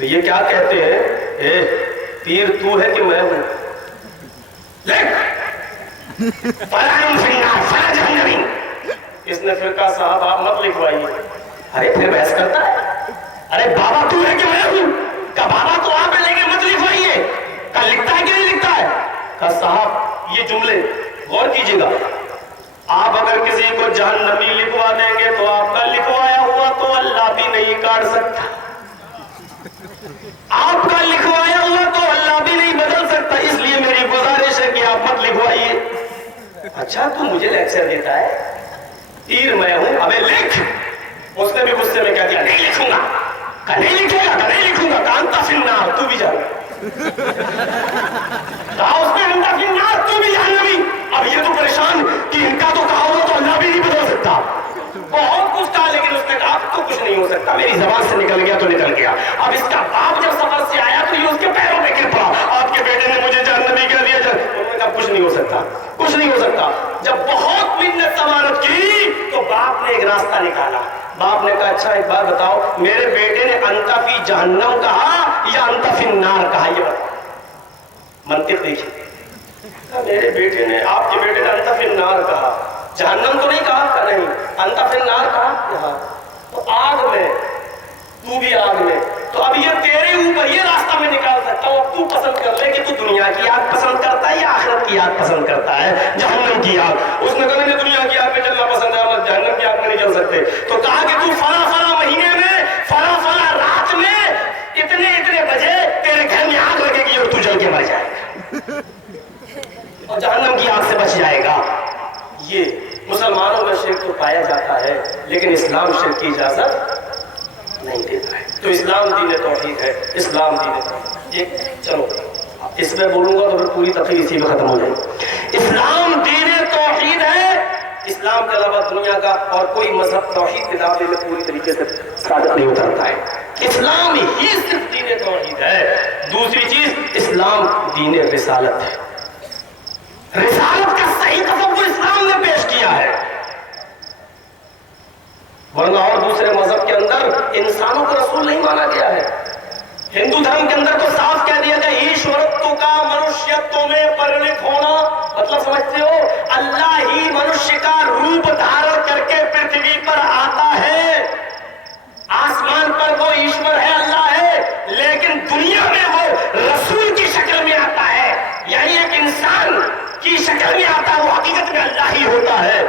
تو یہ کیا کہتے ہیں، اے تیر تو ہے کہ میں ہوں؟ اس نے پھر کہا صاحب آپ مت لکھوائیے. ارے پھر بحث کرتا ہے، ارے بابا تو ہے کہ میں ہوں؟ کہا بابا تو آپ ہے لیکن مت لکھوائیے. کہا لکھتا ہے کہ نہیں لکھتا ہے؟ کہا صاحب یہ جملے غور کیجیے گا، آپ اگر کسی کو جہنمی لکھوا دیں گے تو آپ کا لکھوایا ہوا تو اللہ بھی نہیں کاٹ سکتا، آپ کا لکھوایا ہوا تو اللہ بھی نہیں بدل سکتا. اس لیے میری گزارش ہے کہ آپ مت لکھوائیے. اچھا تو مجھے لیکچر دیتا ہے، تیر میں ہوں، ابے لکھ. اس نے بھی غصے میں کہہ دیا نہیں لکھوں گا. کہا نہیں لکھے گا؟ کہا نہیں لکھوں گا. کہا انت فی النار، تو بھی جا. کہا اس نے انت فی النار، تو بھی جہنمی. اب یہ تو پریشان کہ ان کا تو کہا ہوا تو اللہ بھی نہیں بدل سکتا. بہت کچھ کہا لیکن اس نے کہا اب تو کچھ نہیں ہو سکتا، میری زبان سے نکل گیا تو نکل گیا. اب اس کا باپ جب سفر سے آیا تو یہ اس کے پیروں میں گر پڑا، آپ کے بیٹے نے مجھے جہنمی کہہ دیا. انہوں نے کہا کچھ نہیں ہو سکتا، کچھ نہیں ہو سکتا. جب بہت منت سماعت کی تو باپ نے ایک راستہ نکالا. باپ نے کہا اچھا ایک بات بتاؤ، میرے بیٹے نے انت فی جہنم کہا یا انت فی النار کہا؟ یہ بتاؤ. منطق دیکھیے، میرے بیٹے نے، آپ کے بیٹے نے انت فی النار کہا، جہنم تو نہیں کہا. کہ نہیں، انت فی النار کہا. یہاں تو آگ میں، تو بھی آگ میں. تو اب یہ تیرے اوپر یہ راستہ میں نکال سکتا ہوں، اب تو پسند کر لے کہ تو دنیا کی آگ پسند کرتا ہے یا آخرت کی آگ پسند کرتا ہے، جہنم کی آگ. اس نے کہا مجھے دنیا کی آگ میں چلنا پسند ہے، ہم جہنم کی آگ میں نہیں چل سکتے. تو کہا کہ تو فلاں فلاں مہینے میں، فلاں فلاں رات میں، اتنے بجے تیرے گھر میں آگ لگے گی اور تو جل کے مر جائے گا اور جہنم کی آگ سے بچ جائے گا. یہ مسلمانوں میں شرک تو پایا جاتا ہے لیکن اسلام شرک کی اجازت نہیں دیتا ہے. تو اسلام دین توحید ہے، اسلام دین توحید. ایک چلو اس میں بولوں گا تو پھر پوری تقریر اسی میں ختم ہو جائے گی. اسلام دین توحید ہے. اسلام کے علاوہ دنیا کا اور کوئی مذہب توحید کے دعوے میں پوری طریقے سے صادق نہیں اترتا ہے. اسلام ہی صرف دین توحید ہے. دوسری چیز اسلام دین رسالت ہے. رسالت کا صحیح تصور اسلام نے پیش کیا ہے، ورنہ اور دوسرے مذہب کے اندر انسانوں کو رسول نہیں مانا گیا ہے. ہندو دھرم کے اندر تو صاف کہہ دیا گیا ایشورتو کا منشیتو میں پرنت ہونا. مطلب سمجھتے ہو، اللہ ہی منشیہ کا روپ دھارن کر کے پرتھوی پر آتا ہے. آسمان پر وہ ایشور ہے، اللہ ہے، لیکن دنیا میں وہ رسول کی شکل میں آتا ہے، یعنی ایک انسان کی شکل میں آتا ہے، وہ حقیقت میں اللہ ہی ہوتا ہے.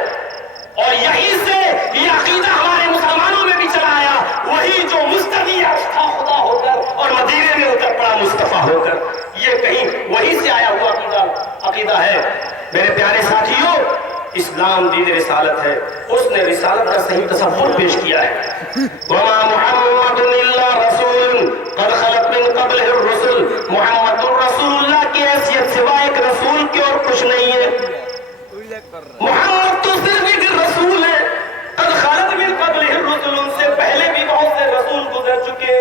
اور یہیں سے یہ عقیدہ ہمارے مسلمانوں میں بھی چلا آیا، وہی جو مستوی تھا خدا ہو کر اور مدینے میں اتر پڑا مصطفیٰ ہو کر. یہ کہیں وہیں سے آیا ہوا عقیدہ ہے. میرے پیارے ساتھیوں، اسلام دین رسالت ہے. اس نے رسالت کا صحیح تصور پیش کیا ہے. وَمَا مُحَمَّدٌ إِلَّا رَسُولٌ قَدْ خَلَتْ مِن قَبْلِهِ الرُّسُلُ. محمد الرسول اللہ کی حیثیت سوائے ایک رسول کے اور کچھ نہیں ہے. محمد تو صرف ایک رسول ہے. قد خلت من قبلہ الرسل، ان سے پہلے بھی بہت سے رسول گزر چکے.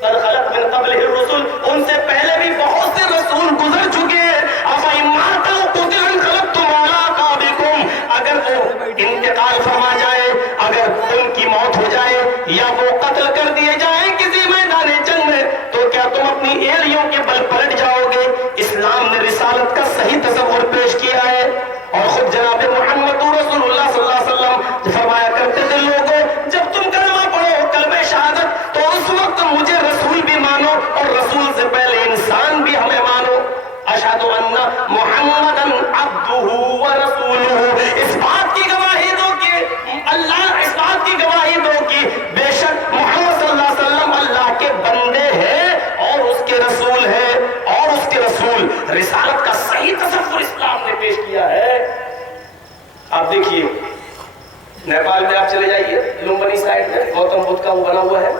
قد خلت من قبلہ الرسل، ان سے پہلے بھی بہت سے رسول گزر چکے. افإن مات أو قتل انقلبتم على أعقابكم، اگر وہ انتقال فرما جائے، اگر ان کی موت ہو جائے یا وہ قتل کر دیے جائیں کسی میدان جنگ میں، تو کیا تم اپنی ایڑیوں کے بل پلٹ جاؤ گے؟ اسلام نے رسالت کا صحیح تصور پیش کیا ہے. اور خود جناب محمد رسول اللہ صلی اللہ علیہ وسلم فرمایا کرتے تھے، لوگوں جب تم کلمہ پڑھو کلمہ شہادت، تو اس وقت مجھے رسول بھی مانو اور رسول سے پہلے انسان بھی ہمیں مانو. اشہد ان محمدًا عبدہ ورسولہ. اس بات کی گواہی دو کہ اللہ، اس بات کی گواہی دو کہ بے شک محمد صلی اللہ علیہ وسلم اللہ کے بندے ہیں اور اس کے رسول ہیں. اور اس کے رسول رسالت کا صحیح تصور اسلام نے پیش کیا ہے. آپ دیکھیے نیپال میں آپ چلے جائیے، لمبنی سائڈ میں گوتم بدھ کا وہ بنا ہوا ہے.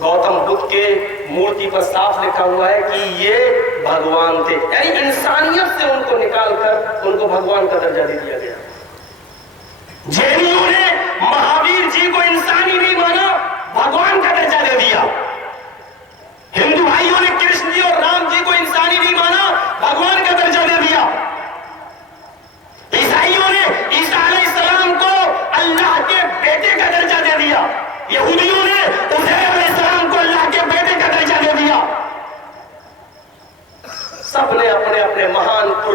گوتم بدھ کے مورتی پر صاف لکھا ہوا ہے کہ یہ بھگوان تھے، یعنی انسانیت سے ان کو نکال کر ان کو بھگوان کا درجہ دے دیا گیا. جینیوں نے مہاویر جی کو انسانی نہیں مانا، بھگوان کا درجہ دے دیا. ہندو بھائیوں نے کرشن جی اور رام جی کو انسانی نہیں مانا، بھگوان کا درجہ دے دیا. عیسائیوں نے عیسیٰ علیہ السلام کو اللہ کے بیٹے کا درجہ دے دیا. یہودیوں نے عزیر علیہ السلام کو اللہ کے بیٹے کا درجہ دے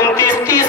29-30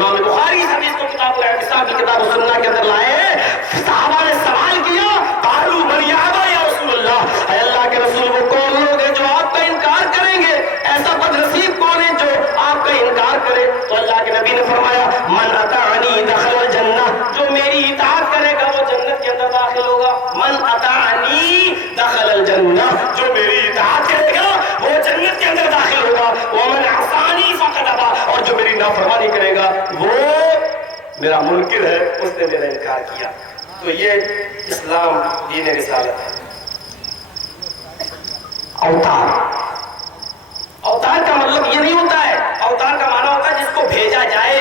امام بخاری اس حدیث کو کتاب الاعتصام کی کتاب السنہ کے اندر لائے ہیں. صحابہ نے سوال کیا قالوا من یابا یا رسول اللہ، اے اللہ کے رسول وہ کون لوگ ہیں جو آپ کا انکار کریں گے؟ ایسا بد نصیب کون ہے جو آپ کا انکار کرے؟ تو اللہ کے نبی نے فرمایا من اطاعنی دخل الجنہ، جو میری اطاعت کرے گا وہ جنت کے اندر داخل ہوگا. من اطاعنی دخل الجنہ، جو میری اطاعت کرے گا وہ جنت کے اندر داخل ہوگا. ومن عصانی فقد ابا، اور جو میری نافرمانی کرے گا وہ میرا منکر ہے، اس نے میرا انکار کیا. تو یہ اسلام دین رسالت ہے. اوتار، اوتار کا مطلب یہ نہیں ہوتا ہے، اوتار کا معنی ہوتا ہے جس کو بھیجا جائے.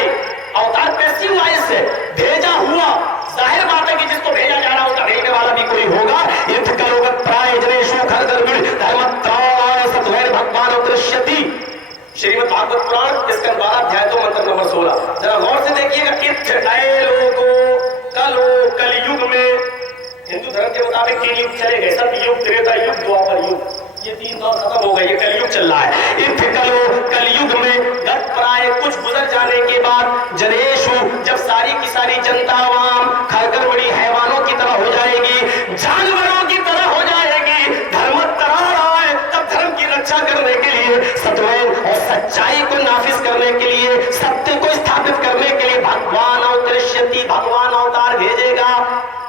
اوتار پیسیو وائس سے بھیجا ہوا، ظاہر بات ہے کہ جس کو بھیجا جا رہا اس کا بھیجنے والا بھی کوئی ہوگا. شریمد بھاگوت پران اس کا 12 ادھیائے 2 منتر نمبر 16. ذرا غور سے دیکھیے گا. اے لوگوں کل یگ میں ہندو دھرم کے مطابق 3 یگ چلے گئے. ست یگ، تریتا یگ، دوپر یگ، یہ 3 دور ختم ہو گئے، یہ کل یگ چل رہا ہے. کل یگ میں گت پرائے کچھ گزر جانے کے بعد جنیشو، جب ساری کی ساری جنتا عوام کھڑکر بڑی حیوانوں کی طرح ہو جائے گی، جانوروں کی طرح ہو جائے گی. دھرم ترا ہے، تب دھرم کی رکشا کرنے کے لیے، ستوین اور سچائی کو نافذ کرنے کے لیے، ستیہ کو استھاپت کرنے کے لیے بھگوان اوترشیتی، بھگوان اوتار بھیجے گا.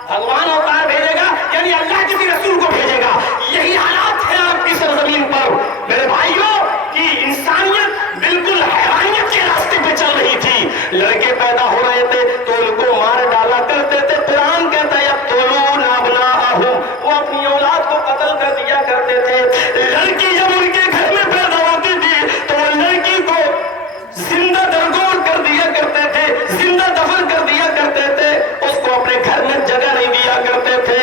بھگوان اوتار بھیجے گا یعنی اللہ کسی رسول کو بھیجے گا. یہی حالات ہے آپ کی سرزمین پر میرے بھائیوں کہ انسانیت بالکل حیوانیت کے راستے پہ چل رہی تھی. لڑکے پیدا ہو رہے تھے تو ان کو مار ڈالا کرتے تھے. قرآن کہتا ہے یقتلون ابناءہم، وہ اپنی اولاد کو قتل کر دیا کرتے تھے. لڑکی جب ان کے گھر میں پیدا ہوتی تھی تو وہ لڑکی کو زندہ درگور کر دیا کرتے تھے، زندہ دفن کر دیا کرتے تھے، اس کو اپنے گھر میں جگہ نہیں دیا کرتے تھے.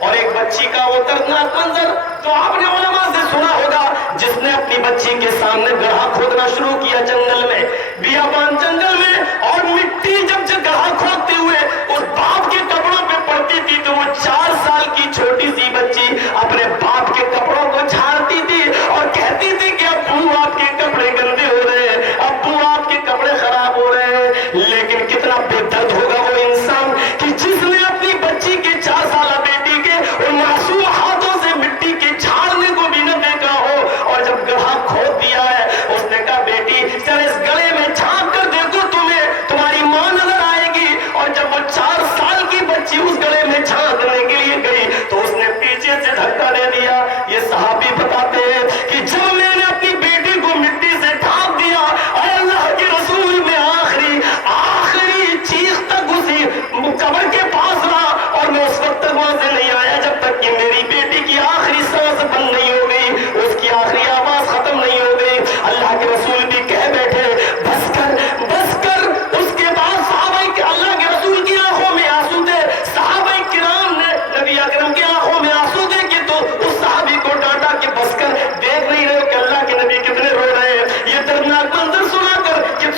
اور ایک بچی کا وہ دردناک منظر جو آپ نے علماء سے سنا ہوگا، جس نے اپنی بچی کے سامنے گڑھا کھودنا شروع کیا جنگل میں، بیابان جنگل میں، اور مٹی جب گڑھا کھودتے ہوئے اس باپ کے کپڑوں پہ پڑتی تھی تو وہ 4 سال کی چھوٹی سی بچی اپنے باپ کے کپڑوں کو جھاڑتی تھی اور کہتی تھی کہ ابو آپ کے کپڑے گندے ہو رہے ہیں، ابو آپ کے کپڑے خراب ہو رہے ہیں. لیکن کتنا بے درد ہوگا وہ انسان کہ جس نے اپنی بچی کے 4 سالہ بیٹی کے ان معصوم ہاتھوں سے مٹی کے جھاڑنے کو بھی نہ دیکھا ہو. اور جب گڑھا کھود دیا ہے اس نے کہا بیٹی سر اس گڑھے میں جھانک کر دیکھو، تمہاری ماں نظر آئے گی. اور جب وہ 4 سال کی بچی اس گڑھے میں جھانکنے کے لیے گئی تو اس نے پیچھے سے دھکا دے دیا. یہ صحابی بتاتے ہیں کہ جب میں نے اپنی بیٹی کو مٹی سے ڈھانپ دیا، اے اللہ کے رسول میں آخری چیخ تک اسی قبر کے پاس رہا اور میں اس وقت تک وہاں سے نہیں آیا جب تک کہ میری بیٹی کی آخری سانس بند نہیں ہو گئی، اس کی آخری آواز ختم نہیں ہو گئی. اللہ کے رسول بھی کہہ بیٹھے بس کر بس کر. اس کے بعد صحابہ کے اللہ کے رسول کی آنکھوں میں آنسو تھے. صحابہ کرام نے نبی اکرم کی آنکھوں میں آنسو دے کے تو اس صحابی کو ڈانٹا کہ بس کر، دیکھ نہیں رہے کہ اللہ کے نبی کتنے رو رہے ہیں. یہ دردناک منظر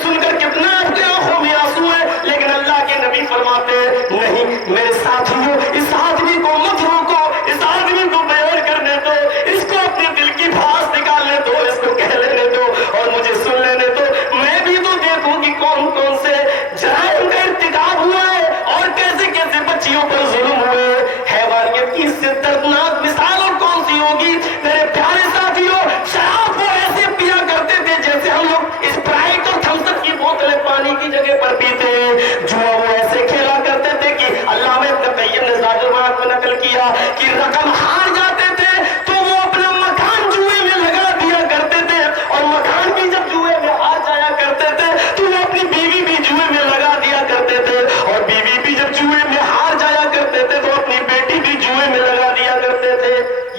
سن کر کتنا آپ کے آنکھوں میں آنسو ہے. لیکن اللہ کے نبی فرماتے ہیں نہیں میرے ساتھیوں، اس آدمی کو مت روکو، اس آدمی کو بیان کرنے دو، اس کو اپنے دل کی بھاس نکالنے دو، اس کو کہہ لینے دو اور مجھے سن لینے دو. میں بھی تو دیکھوں کہ کون کون سے جرائم کا ارتکاب ہوا ہے اور کیسے کیسے بچیوں پر ظلم ہوئے. حیوانیت کی اس سے دردناک مثال اور کون سی ہوگی؟ میرے پیارے ساتھیوں، شراب وہ ایسے پیا کرتے تھے جیسے ہم لوگ اسپرائٹ اور تھمس اپ کی بوتلیں پانی کی جگہ پر پیتے ہیں. جوا وہ ایسے کھیلا کرتے تھے کہ علامہ ابن قیم نے زاد المعاد میں نقل کیا کہ رقم ہار جاتے تھے تو وہ اپنا مکان جوئے میں لگا دیا کرتے تھے، اور مکان بھی جب جوئے میں ہار جایا کرتے تھے تو وہ اپنی بیوی بھی جوئے میں لگا دیا کرتے تھے، اور بیوی بھی جب جوئے میں ہار جایا کرتے تھے تو اپنی بیٹی بھی جوئے میں لگا دیا کرتے تھے.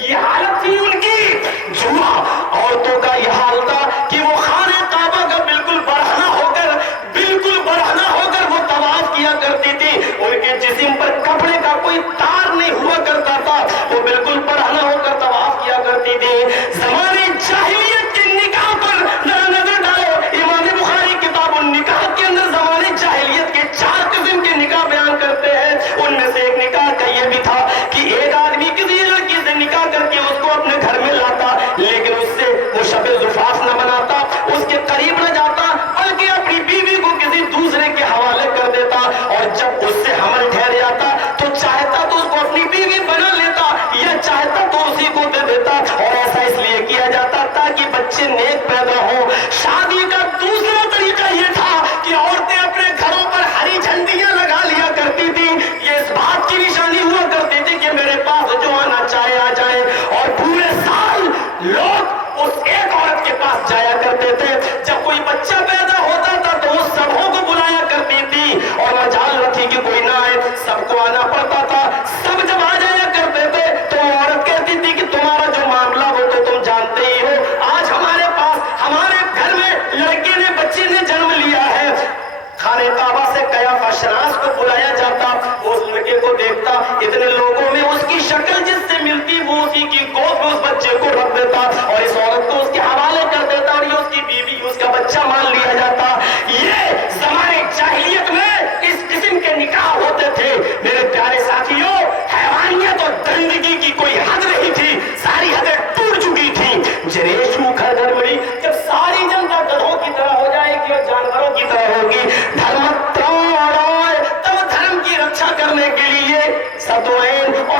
یہ حالت تھی ان کی. جوا عورتوں کا یہ حال تھا کہ وہ خانہ کعبہ کا بالکل برہنہ ہو کر وہ طواف کیا کرتی تھی. ان کے جسم پر کپڑے کا کوئی تار نہیں ہوا کرتا تھا، وہ بالکل برہنہ ہو کر طواف کیا کرتی تھی. زمانے جاہلیت کے نکاح پر نظر ڈالو. امام بخاری کتاب النکاح کے اندر زمانے جاہلیت کے 4 قسم کے نکاح بیان کرتے ہیں. ان میں سے ایک نکاح کا یہ بھی تھا کہ ایک آدمی کسی لڑکی سے نکاح کر کے اس کو اپنے گھر میں لاتا، لیکن اس سے وہ شب زفاف نہ مناتا، اس کے قریب نہ جاتا، بلکہ اپنی بیوی کو کسی دوسرے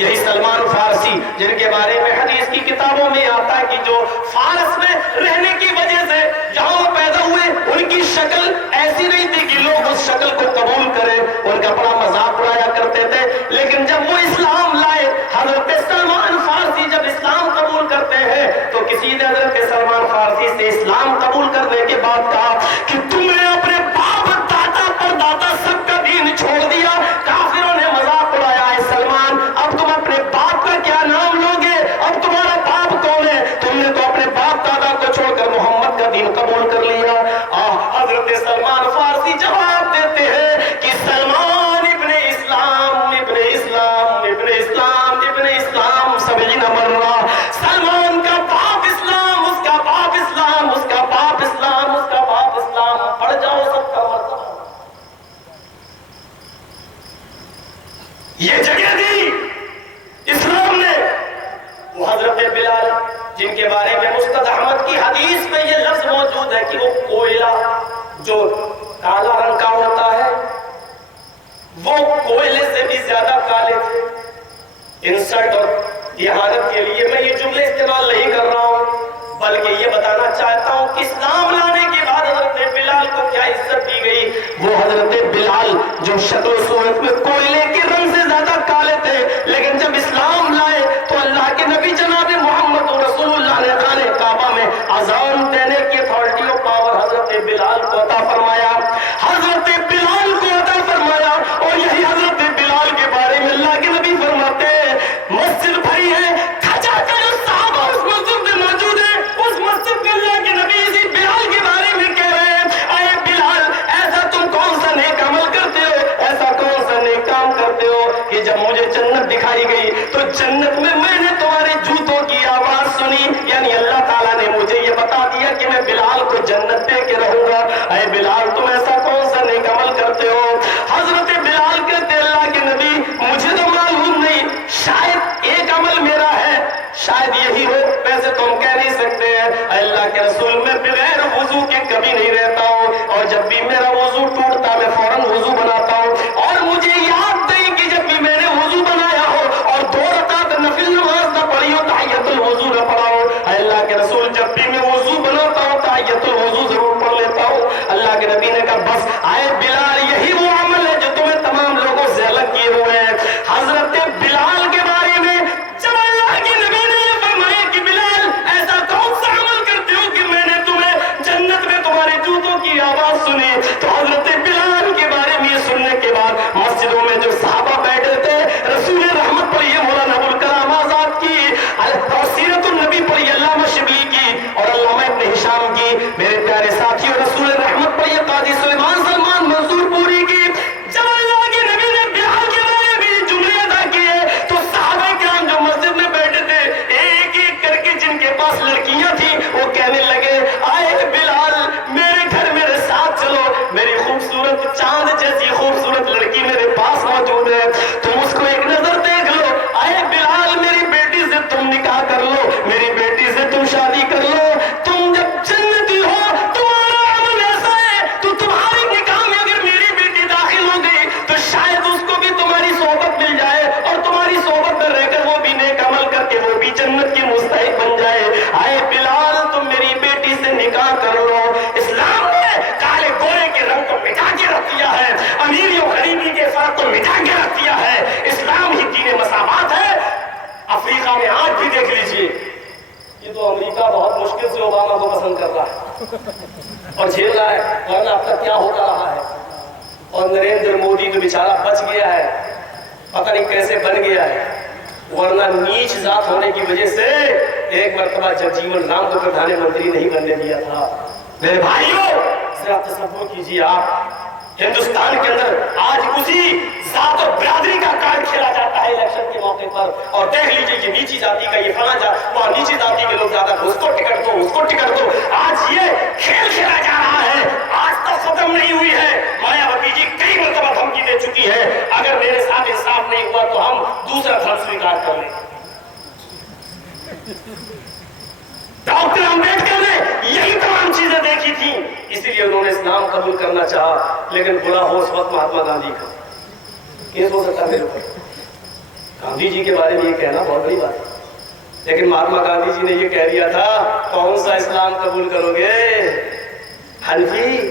یہی سلمان فارسی جن کے بارے میں حدیث کی کتابوں میں آتا ہے کہ جو فارس میں رہنے کی وجہ سے جہاں وہ پیدا ہوئے ان کی شکل ایسی نہیں تھی کہ لوگ اس شکل کو قبول کریں، ان کا بڑا مذاق اڑایا کرتے تھے، لیکن جب وہ اسلام لائے، حضرت سلمان فارسی جب اسلام قبول کرتے ہیں تو کسی نے حضرت سلمان فارسی سے اسلام قبول کرنے کے بعد کہا کہ تم نے اپنے باپ دادا پر دادا سب کا دین چھوڑ دیا، کافروں نے مذاق اڑایا ہے سلمان اب تم اپنے باپ کا کیا نام لوگے، اب تمہارا باپ کون ہے، تم نے تو اپنے باپ دادا کو چھوڑ کر محمد کا دین قبول کر لیا۔ حضرت سلمان فارسی جواب دیتے ہیں کہ سلمان ابن اسلام ابن اسلام ابن اسلام ابن اسلام 70 مرہ، سلمان کا باپ اسلام، اس کا باپ اسلام، اس کا باپ اسلام، اس کا باپ اسلام، پڑھ جاؤ 70 مرتبہ۔ یہ جگہ دی اسلام نے وہ حضرت بلال جن کے بارے میں مستد احمد کی حدیث میں یہ لفظ موجود ہے کہ وہ کوئلہ جو کالا رنگ کا ہوتا ہے وہ کوئلے سے بھی زیادہ کالے تھے۔ انسلٹ اور اہانت کے لیے میں یہ جملے استعمال نہیں کر رہا ہوں، بلکہ یہ بتانا چاہتا ہوں کہ اسلام لانے کے بعد حضرت بلال کو کیا عزت دی گئی۔ وہ حضرت بلال جو شکل و صورت میں کوئلے کے رنگ سے زیادہ کالے تھے، لیکن جب اسلام لائے تو اللہ کے نبی جناب محمد رسول اللہ نے خانہ کعبہ میں اذان دینے کی اتھارٹی اور پاور حضرت بلال کو عطا فرمایا، حضرت بلال کو عطا فرمایا۔ اور یہی حضرت بلال کے بارے میں اللہ کے نبی فرماتے ہیں مسجد بھری ہے، کھچا کر صحابہ اس مسجد میں موجود ہیں، اس مسجد میں اللہ کے نبی اسی بلال کے بارے میں کہہ رہے ہیں اے بلال ایسا تم کون سا نیک عمل کرتے ہو، ایسا کون سا نیک کام کرتے ہو کہ جب مجھے جنت دکھائی گئی تو جنت میں نے تمہارے جوتوں کی آواز سنی، یعنی اللہ تعالیٰ نے مجھے یہ بتا دیا کہ میں بلال کو جنت دے کے رہوں گا۔ اے بلال تم ایسا کون سا نیک عمل کرتے ہو؟ حضرت بلال کہتے اللہ کے نبی مجھے تو معلوم نہیں، شاید ایک عمل میرا ہے، شاید یہی ہو، ویسے تو ہم کہہ نہیں سکتے ہیں۔ اللہ کے رسول میں بغیر وضو کے کبھی نہیں رہتا ہوں، اور جب بھی میرا وضو ٹوٹتا میں فوراً وضو بناتا ہوں، اور مجھے یاد نہیں کہ جب بھی میں نے وضو بنایا ہو اور 2 رکعت نفل نماز نہ پڑھی ہو تحیۃ الوضو نہ پڑھا ہو۔ اللہ کے رسول جب بھی میں وضو بناتا ہوں تحیۃ الوضو ضرور پڑھ لیتا ہوں۔ اللہ کے نبی نے کہا بس اے بلال یہی وہ عمل ہے جو تمہیں تمام لوگوں سے الگ کیے ہوئے ہیں۔ حضرت بلال کے بارے میں جب اللہ کے نبی نے یہ فرمایا کہ بلال ایسا کون سا عمل کرتے ہو کہ میں نے تمہیں جنت میں تمہارے جوتوں کی آواز سنی، تو حضرت بلال کے بارے میں یہ سننے کے بعد مسجدوں میں جو صحابہ بیٹھے تھے رسول رحمت پر یہ مولانا ابوالکلام آزاد کی اور سیرت النبی پر یہ علامہ شبلی کی اور علامہ ابن ہشام کی، میرے پیارے ساتھیوں رسول رحمت پر یہ قاضی سلیمان سلمان منصور پوری کی، جب اللہ کے نبی نے بلال کے بارے میں جملے ادا کیے تو صحابہ کرام جو مسجد میں بیٹھے تھے ایک ایک کر کے جن کے پاس لڑکیاں تھیں وہ کہنے لگے آئے بلال میرے گھر میرے ساتھ چلو، میری خوبصورت چاند جیسی خوبصورت لڑکی میرے پاس موجود ہے، تم اس کو ایک نظر دیکھ لو، آئے بلال میری بیٹی سے تم نکاح کر لو، میری بیٹی سے تم شادی کر لو، تم جب جنتی ہو تمہارا عمل ایسا ہے تو تمہاری نکاح میں اگر میری بیٹی داخل ہو گئی تو شاید اس کو بھی تمہاری صحبت مل جائے اور تمہاری صحبت میں رہ کر وہ بھی نیک عمل کر کے وہ بھی جنت کی مستحق بن جائے۔ آئے بلال تم میری بیٹی سے نکاح کر لو۔ اسلام نے کالے گورے کے رنگ کو مٹا کے رکھ دیا ہے، امیری و غریبی کے فرق کو مٹا کے رکھ دیا ہے، اسلام ہی دین مساوات ہے۔ افریقہ میں آج بھی دیکھ لیجئے، یہ تو امریکہ بہت مشکل سے اوباما کو پسند کر رہا ہے اور جھیل رہا ہے، ورنہ اب تک کیا ہو رہا ہے، اور نریندر مودی تو بیچارہ بچ گیا ہے، پتہ نہیں کیسے بن گیا ہے، ورنہ نیچ ذات ہونے کی وجہ سے ایک مرتبہ جگجیون رام کو پردھان منتری نہیں بننے دیا تھا۔ میرے بھائیوں ذرا تصور کیجیے، آپ ہندوستان کے اندر آج اسی ذات اور برادری کا کارڈ کھیلا جاتا ہے الیکشن کے موقع پر، اور دیکھ لیجیے کہ نیچی ذاتی کا یہ فلاں وہاں نیچی ذاتی کے لوگ زیادہ اس کو ٹکٹ دو اس کو ٹکٹ دو، آج یہ کھیل کھیلا جا رہا ہے، آج تک ختم نہیں ہوئی ہے۔ مایاوتی جی کئی مرتبہ دھمکی دے چکی ہے اگر میرے ساتھ انصاف نہیں ہوا تو ہم دوسرا دھرم سویکار کر لیں۔ ڈاکٹر امبیڈکر نے یہی تمام چیزیں دیکھی تھیں، اسی لیے انہوں نے اسلام قبول کرنا چاہا، لیکن برا ہو اس وقت مہاتما گاندھی کا کیس ہو سکتا میرے اوپر، گاندھی جی کے بارے میں یہ کہنا بہت بڑی بات ہے، لیکن مہاتما گاندھی جی نے یہ کہہ دیا تھا کون سا اسلام قبول کرو گے؟ حنفی،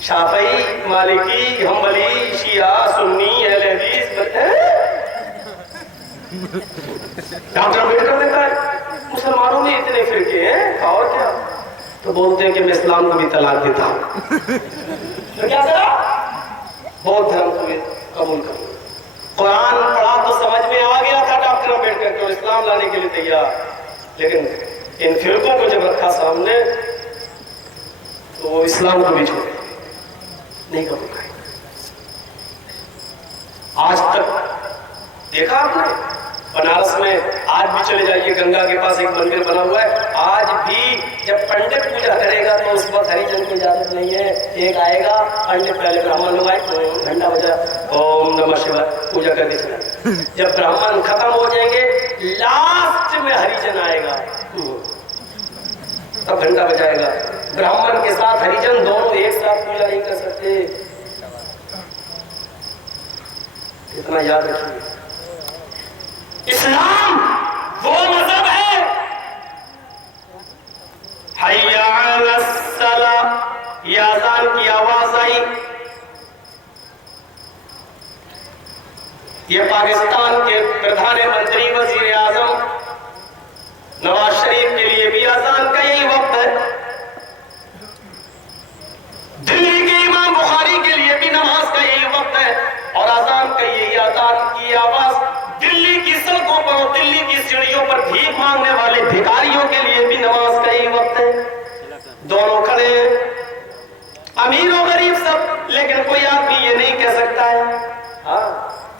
شافعی، مالکی، حنبلی، شیعہ، سنی، اہل حدیث؟ ڈاکٹر امبیڈکر نے کہا مسلمانوں میں اتنے فرقے ہیں اور کیا؟ تو بولتے ہیں کہ میں اسلام کو بھی طلاق دیتا ہوں۔ تو کیا کرا؟ بودھ دھرم کو بھی قبول کرو۔ قرآن پڑھا تو سمجھ میں آ گیا تھا ڈاکٹر امبیڈکر کو، اسلام لانے کے لیے تیار، لیکن ان فرقوں کو جب رکھا سامنے تو وہ اسلام کو بھی چھوڑے نہیں قبول کرے۔ آج تک دیکھا آپ نے بنارس میں، آج بھی چلے جائیے گنگا کے پاس ایک مندر بنا ہوا ہے، آج بھی جب پنڈت پوجا کرے گا تو اس وقت ہری جن کی اجازت نہیں ہے، ایک آئے گا پنڈت، پہلے برہمن لوگ آئے گھنٹا بجا اوم نمہ شیوائے پوجا کر کے چلا، جب برہمن ختم ہو جائیں گے لاسٹ میں ہری جن آئے گا تب گھنٹا بجائے گا۔ برہمن کے ساتھ ہری جن دونوں ایک ساتھ پوجا نہیں کر سکتے، اتنا یاد رکھیے۔ اسلام وہ مذہب ہے، حی علی الصلاۃ، یہ اذان کی آواز آئی، یہ پاکستان کے پردھان منتری وزیر اعظم نواز شریف کے لیے بھی اذان کا یہی وقت ہے، دلی کے امام بخاری کے لیے بھی نماز کا یہی وقت ہے، اور اذان کا یہی اذان کی آواز دلی کی سڑکوں پر اور دلی کی سیڑھیوں پر بھیک مانگنے والے بھکاریوں کے لیے بھی نماز کا یہی وقت ہے۔ دونوں کھڑے ہیں، امیر و غریب سب، لیکن کوئی آدمی یہ نہیں کہہ سکتا ہے ہاں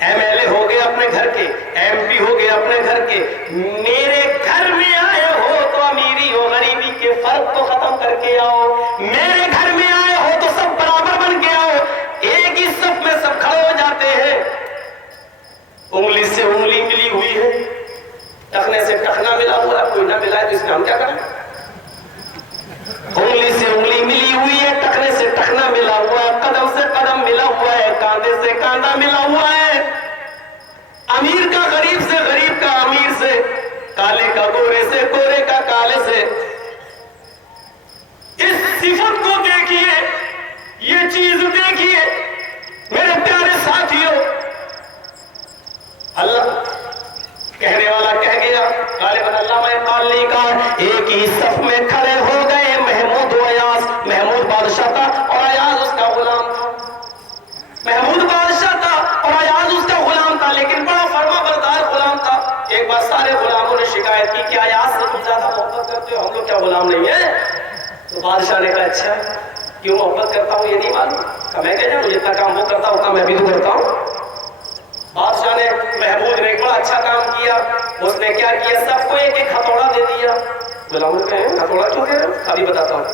ایم ایل اے ہو گئے اپنے گھر کے، ایم پی ہو گئے اپنے گھر کے، میرے گھر میں آئے ہو تو امیری و غریبی کے فرق کو ختم کر کے آؤ، میرے گھر میں آئے ہو تو سب برابر بن کے آؤ، ایک ہی صف میں سب کھڑے ہو جاتے ہیں، انگلی سے انگلی ملی ہوئی ہے، ٹخنے سے ٹخنا ملا ہوا ہے، کوئی نہ ملا ہے تو اس میں ہم کیا کریں؟ انگلی سے انگلی ملی ہوئی ہے، ٹخنے سے ٹخنا ملا ہوا ہے، قدم سے قدم ملا ہوا ہے، کاندھے سے کاندھا ملا ہوا ہے، امیر کا غریب سے، غریب کا امیر سے، کالے کا گورے سے، گورے کا کالے سے۔ اس صفت کو دیکھیے، یہ چیز دیکھیے میرے پیارے ساتھیوں، اللہ کہنے والا کہہ گیا، غالباً علامہ اقبال نے کہا ایک ہی صف میں کھڑے ہو گئے محمود و ایاز، محمود بادشاہ تھا اور ایاز اس کا غلام تھا، محمود بادشاہ تھا اور ایاز اس کا غلام تھا، لیکن بڑا فرما بردار غلام تھا۔ ایک بار سارے غلاموں نے شکایت کی کہ ایاز سے تم زیادہ محبت کرتے ہو، ہم لوگ کیا غلام نہیں ہیں؟ تو بادشاہ نے کہا اچھا کیوں محبت کرتا ہوں یہ نہیں معلوم؟ کہا میں کہنا مجھے اتنا کام وہ کرتا ہوتا میں بھی تو کرتا ہوں۔ بادشاہ نے، محمود نے ایک بڑا اچھا کام کیا، اس نے کیا کیا، سب کو ایک ایک ہتھوڑا دے دیا، غلاموں نے کہا ہتھوڑا کیوں دے رہے ہو؟ ابھی بتاتا ہوں۔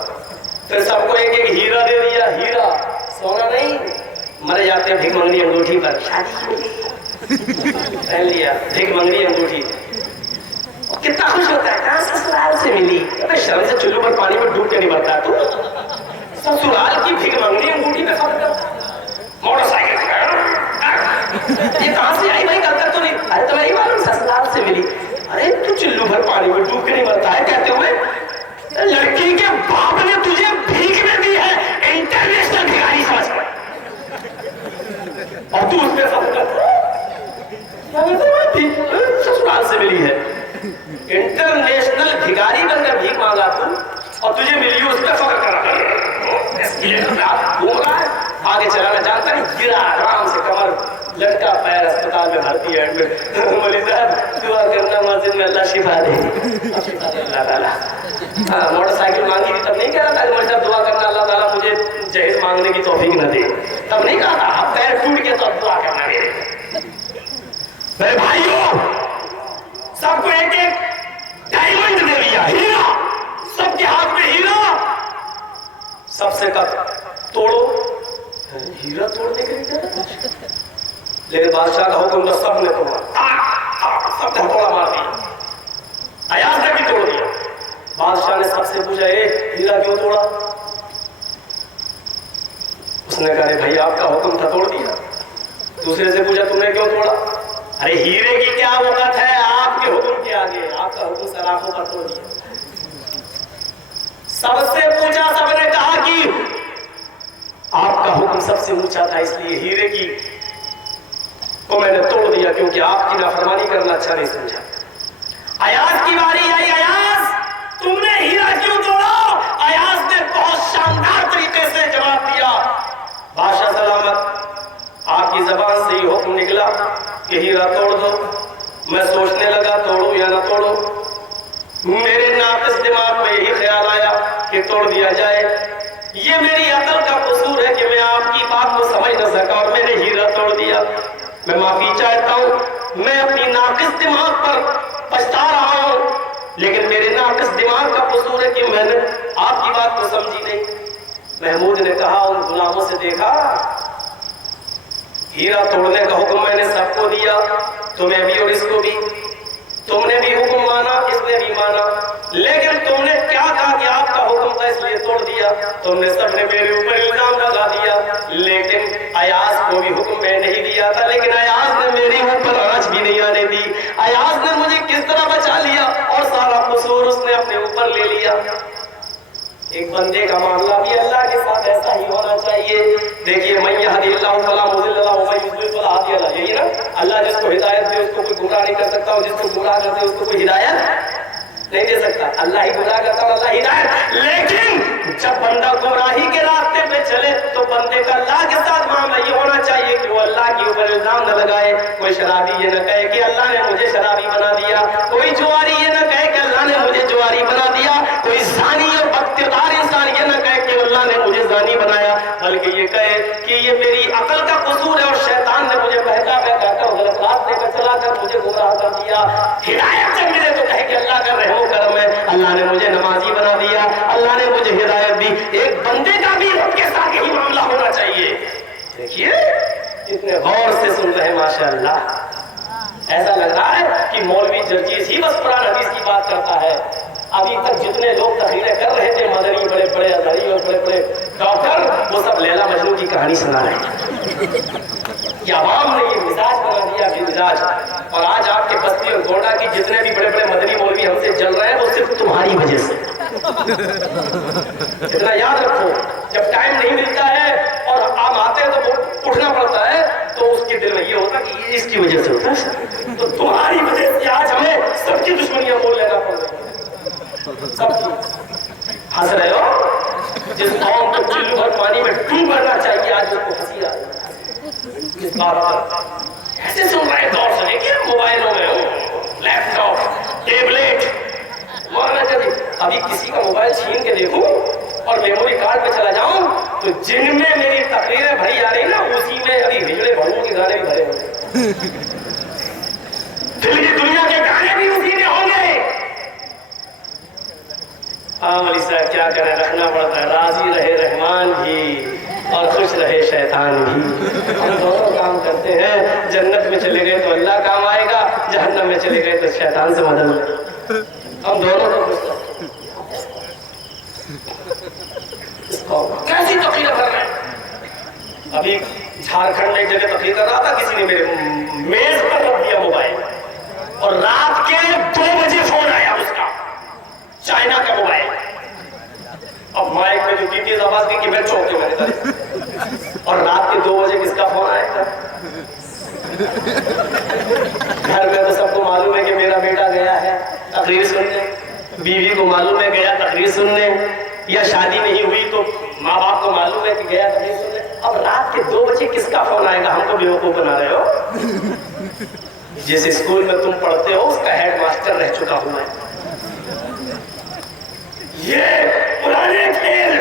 پھر سب کو ایک ایک ہیرا دے دیا، ہیرا سونا نہیں، مرے جاتے ہیں بھیک منگنی انگوٹھی پر، پہن لیا بھیک منگنی انگوٹھی، کتنا خوش ہوتا ہے، کہاں سسرال سے ملی، شرم سے چلو پر پانی میں ڈوب کے نہیں مرتا تو سسرال کی بھیک منگنی انگوٹھی میں خبر کرتا، موٹر سائیکل یہ کہاں سے آئی بھائی کرتا تو نہیں، ارے تو نہیں معلوم سسرال سے ملی، ارے تو چلو بھر پانی میں ڈوب کے نہیں مرتا ہے، کہتے ہوئے لڑکی کے باپ نے تجھے بھیک میں دی ہے، انٹرنیشنل بھکاری سمجھ کر، اور تو اس میں فخر کرتا سسرال سے ملی ہے، انٹرنیشنل بھکاری بن کر بھیک مانگا تو، اور تجھے ملی اس پہ فخر کر رہا ہے، آگے چلانا جانتا نہیں، گرا آرام سے کمر لٹکا، پیر اسپتال میں بھرتی ہے، مولی صاحب دعا کرنا مسجد میں اللہ شفا دے اللہ تعالیٰ، موٹر سائیکل مانگی تھی تب نہیں کہہ رہا تھا مولی صاحب دعا کرنا اللہ تعالیٰ مجھے جہیز مانگنے کی توفیق نہ دے، تب نہیں کہا تھا، اب پیر ٹوٹ گیا تو اب دعا کرنا میرے میرے بھائیوں، سب کو ایک ایک ڈائمنڈ دے دیا، ہیرا، سب کے ہاتھ میں ہیرا، سب سے کہا توڑو، ہیرا توڑنے کے لیے کیا تھا، لیکن بادشاہ کا حکم تھا، سب نے توڑا، سب نے ہتھوڑا مار دیا، ایاز نے بھی توڑ دیا۔ بادشاہ نے سب سے پوچھا اے ہیرا کیوں توڑا؟ اس نے کہا بھائی آپ کا حکم تھا توڑ دیا۔ دوسرے سے پوچھا تم نے کیوں توڑا؟ ارے ہیرے کی کیا وقت ہے آپ کے حکم کے آگے؟ آپ کا حکم سلاخوں پر توڑ دیا. سب سے پوچھا، سب نے کہا کہ آپ کا حکم سب سے اونچا تھا، اس لیے ہیرے کی کو میں نے توڑ دیا کیونکہ آپ کی نافرمانی کرنا اچھا نہیں سمجھا. ایاز کی باری آئی. ایاز تم نے ہیرا کیوں توڑا؟ ایاز نے بہت شاندار طریقے سے جواب دیا. بادشاہ سلامت، آپ کی زبان سے یہ حکم نکلا کہ ہیرا توڑ دو. میں سوچنے لگا توڑوں یا نہ توڑوں. میرے ناقص دماغ میں یہی خیال آیا کہ توڑ دیا جائے. یہ میری عقل کا قصور ہے کہ میں آپ کی بات کو سمجھ نہ سکا اور میں نے ہیرا توڑ دیا. میں معافی چاہتا ہوں، میں اپنی ناقص دماغ پر پچھتا رہا ہوں، لیکن میرے ناقص دماغ کا قصور ہے کہ میں نے آپ کی بات کو سمجھی نہیں. محمود نے کہا ان غلاموں سے دیکھا، ہیرا توڑنے کا حکم میں نے سب کو دیا، تمہیں بھی اور اس کو بھی. تم نے بھی حکم مانا، اس نے بھی مانا، لیکن تم نے کیا کہا کہ آپ کا حکم تھا اس لیے توڑ دیا. تم نے سب نے میرے اوپر الزام لگا دیا، لیکن ایاز کو بھی حکم میں نہیں دیا تھا، لیکن ایاز نے میرے اوپر آنچ بھی نہیں آنے دی. ایاز نے مجھے کس طرح بچا لیا اور سارا قصور اس نے اپنے اوپر لے لیا. ایک بندے کا معاملہ بھی اللہ کے ساتھ ایسا ہی ہونا چاہیے. دیکھیے من یہدی اللہ فلا مضل لہ ومن یضلل فلا ہادی لہ. یہی نا اللہ جس کو ہدایت دے اس کو کوئی گمراہ نہیں کر سکتا، اور جس کو گمراہ کرتے اس کو کوئی ہدایت نہیں دے سکتا. اللہ ہی گمراہ کرتا اور اللہ ہدایت. لیکن جب بندہ گمراہی کے راستے پہ چلے تو بندے کا اللہ کے ساتھ معاملہ یہ ہونا چاہیے کہ وہ اللہ کے اوپر الزام نہ لگائے. کوئی شرابی یہ نہ کہے کہ اللہ نے مجھے شرابی بنا دیا. کوئی جواری یہ نہ کہے کہ اللہ نے مجھے جواری بنا دیا. کوئی زانی اور بدکردار انسان یہ نہ کہے کہ اللہ نے مجھے زانی بنایا، بلکہ یہ کہے کہ یہ میری عقل کا قصور ہے اور شیطان نے مجھے بہکا بہکا کر غلط راستے پہ چلا کر مجھے گمراہ کر دیا. ہدایت جب ملے تو کہے کہ اللہ کا رحم و کرم ہے، اللہ نے مجھے نمازی بنا دیا، اللہ نے مجھے ہدایت دی. ایک بندے کا بھی رب کے ساتھ یہی معاملہ ہونا چاہیے. دیکھیے اتنے غور سے سن رہے ہیں ماشاء اللہ. ایسا لگ رہا ہے کہ مولوی جرجیس ہی بس قرآن حدیث کی بات کرتا ہے. ابھی تک جتنے لوگ تقریریں کر رہے تھے، مدنی بڑے بڑے ازہری اور بڑے بڑے ڈاکٹر، وہ سب لیلا مجنون کی کہانی سنا رہے ہیں. یہ عوام نے یہ مزاج بنا دیا کہ مزاج. اور آج آپ کے بستی اور گوڑا کی جتنے بھی بڑے بڑے مدنی مولوی ہم سے جل رہے ہیں وہ صرف تمہاری وجہ سے. اتنا یاد رکھو، جب ٹائم نہیں ملتا ہے اور آپ آتے ہیں تو وہ اٹھنا پڑتا ہے تو اس کے دل میں یہ ہوتا کہ یہ اس کی وجہ سے ہوتا ہے. تو تمہاری وجہ سے آج ہمیں سب کی دشمنیاں مول لینا پڑ رہی ہے. سب ہنس رہے ہو؟ جس قوم کو چلو بھر پانی میں ڈوب کرنا چاہیے آج اس کو ہنسی آ رہی ہے. اس بات پر ایسے سن رہے دور سے دیکھیے موبائلوں میں لیپ ٹاپ ٹیبلیٹ مارنا چاہیے. ابھی کسی کا موبائل چھین کے دیکھوں اور میموری کارڈ پہ چلا جاؤں تو جن میں میری تقریریں بھری آ رہی نا اسی میں ابھی ہجڑے بھروں کے گانے بھی بھرے ہوں گے. دل کی دنیا کے گانے بھی اسی میں ہوں گے. ہاں علی صاحب کیا کریں، رکھنا پڑتا ہے. راضی رہے رحمان بھی اور خوش رہے شیطان بھی. ہم دونوں کام کرتے ہیں. جنت میں چلے گئے تو اللہ کام آئے گا، جہنم میں چلے گئے تو شیطان سے مدد لے. ہم دونوں کو خوش رہتے. کیسی تقریر کر رہے ہیں؟ ابھی جھارکھنڈ میں ایک جگہ تقریر کر رہا تھا، کسی نے میرے میز پر رکھ دیا موبائل اور رات کے 2 بجے فون آیا اس کا، چائنا کا موبائل. اب مائک میں جو تیز آواز کی کہ میں چونک کے میں نے اور رات کے 2 بجے کس کا فون آیا تھا؟ گھر میں تو سب کو معلوم ہے کہ میرا بیٹا گیا ہے تقریر سننے، بیوی کو معلوم ہے گیا تقریر سننے، یا شادی نہیں ہوئی تو ماں باپ کو معلوم ہے کہ گیا تقریر سننے. اب رات کے 2 بجے کس کا فون آئے گا؟ ہم کو بیوقوف بنا رہے ہو. جس اسکول میں تم پڑھتے ہو اس کا ہیڈ ماسٹر رہ چکا ہوں میں. یہ پرانے کھیل،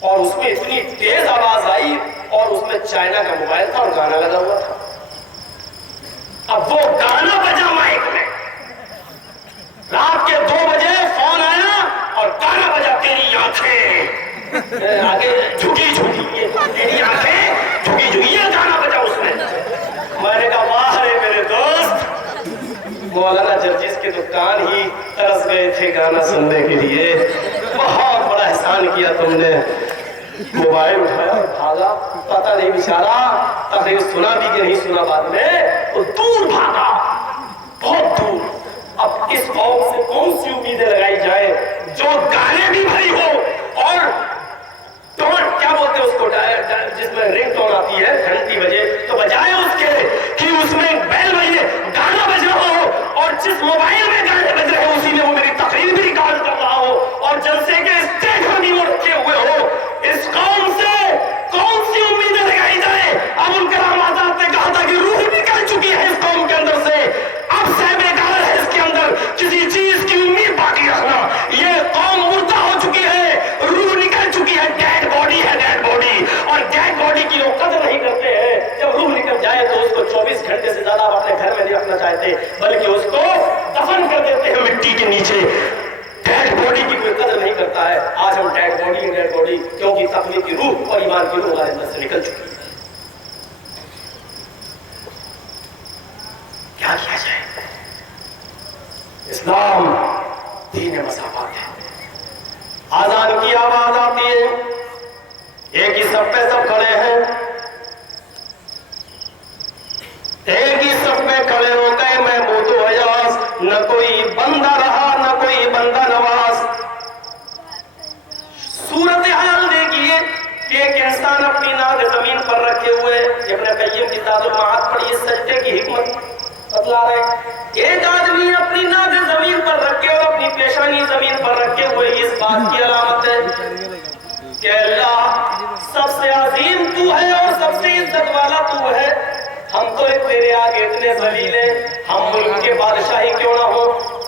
اور اس میں اتنی تیز آواز آئی اور اس میں چائنا کا موبائل تھا اور گانا لگا ہوا تھا. اب وہ گانا بجا مائک میں، رات کے 2 بجے فون آیا اور گانا بجا تیری آنکھیں آگے جھکی جھکی، تیری آنکھیں جھکی جھکی، یہ گانا بجا اس میں. میں نے کہا واہ رے میرے دوست، مولانا جرجیس کے دکان ہی ترس گئے تھے گانا سننے کے لیے. بہت بڑا احسان کیا تم نے. موبائل اٹھایا اور بھاگا. پتہ نہیں بیچارہ تقریر سنا بھی کہ نہیں سنا بعد میں، وہ دور بھاگا، بہت دور. اب اس قوم سے کون سی امیدیں لگائی جائے جو گانے بھی بھری ہو اور ٹون کیا بولتے ہیں اس کو جس میں رنگ ٹون آتی ہے گھنٹی بجے، تو بجائے اس کے کہ اس میں بیل بجے گانا بج رہا ہو اور جس موبائل میں گانے بج رہے ہو اسی میں وہ میری تقریر بھی ریکارڈ کر رہا ہو اور جلسے کے اسٹیج پر بھی وہ رکھے ہوئے ہو. اس قوم سے کون سی امیدیں لگائی جائے؟ اب ان کرام آزاد نے کہا تھا کہ روح نکل چکی ہے اس قوم کے اندر سے، اب سے بیکار ہے اس کے اندر کسی چیز کی امید باقی رکھنا. یہ قوم مردہ ہو چکی ہے، روح نکل چکی ہے، ڈیڈ باڈی ہے، ڈیڈ باڈی. اور ڈیڈ باڈی کی لوگ قدر نہیں کرتے ہیں. جب روح نکل جائے تو اس کو 24 گھنٹے سے زیادہ آپ اپنے گھر میں نہیں رکھنا چاہتے بلکہ اس کو دفن کر دیتے ہیں مٹی کے نیچے. ڈیڈ باڈی کی کوئی قدر نہیں کرتا ہے. آج ہم ڈیڈ باڈی کیونکہ تقوی کی روح اور ایمان کی روح ہمارے اندر سے نکل چکی ہے. کیا کیا جائے؟ اسلام دین مساوات ہے. آزان کی آواز آتی ہے، ایک ہی صف پہ سب کھڑے ہیں، ایک ہی صف میں کھڑے ہو گئے محمود و ایاز، نہ کوئی بندہ رہا نہ کوئی بندہ نواز. صورتحال دیکھیے کہ ایک انسان اپنی ناک زمین پر رکھے ہوئے، ابن قیم کی زاد المعاد پڑھیے سجدے کی حکمت بتلا رہے. ایک آدمی اپنی ناک زمین پر رکھے اور اپنی پیشانی زمین پر رکھے ہوئے، اس بات کی علامت ہے کہ اللہ سب سے عظیم تو ہے اور سب سے عزت والا تو ہے. ہم تو تیرے آگے اتنے ذلیل ہیں، ہم ملک کے بادشاہی کیوں نہ ہو،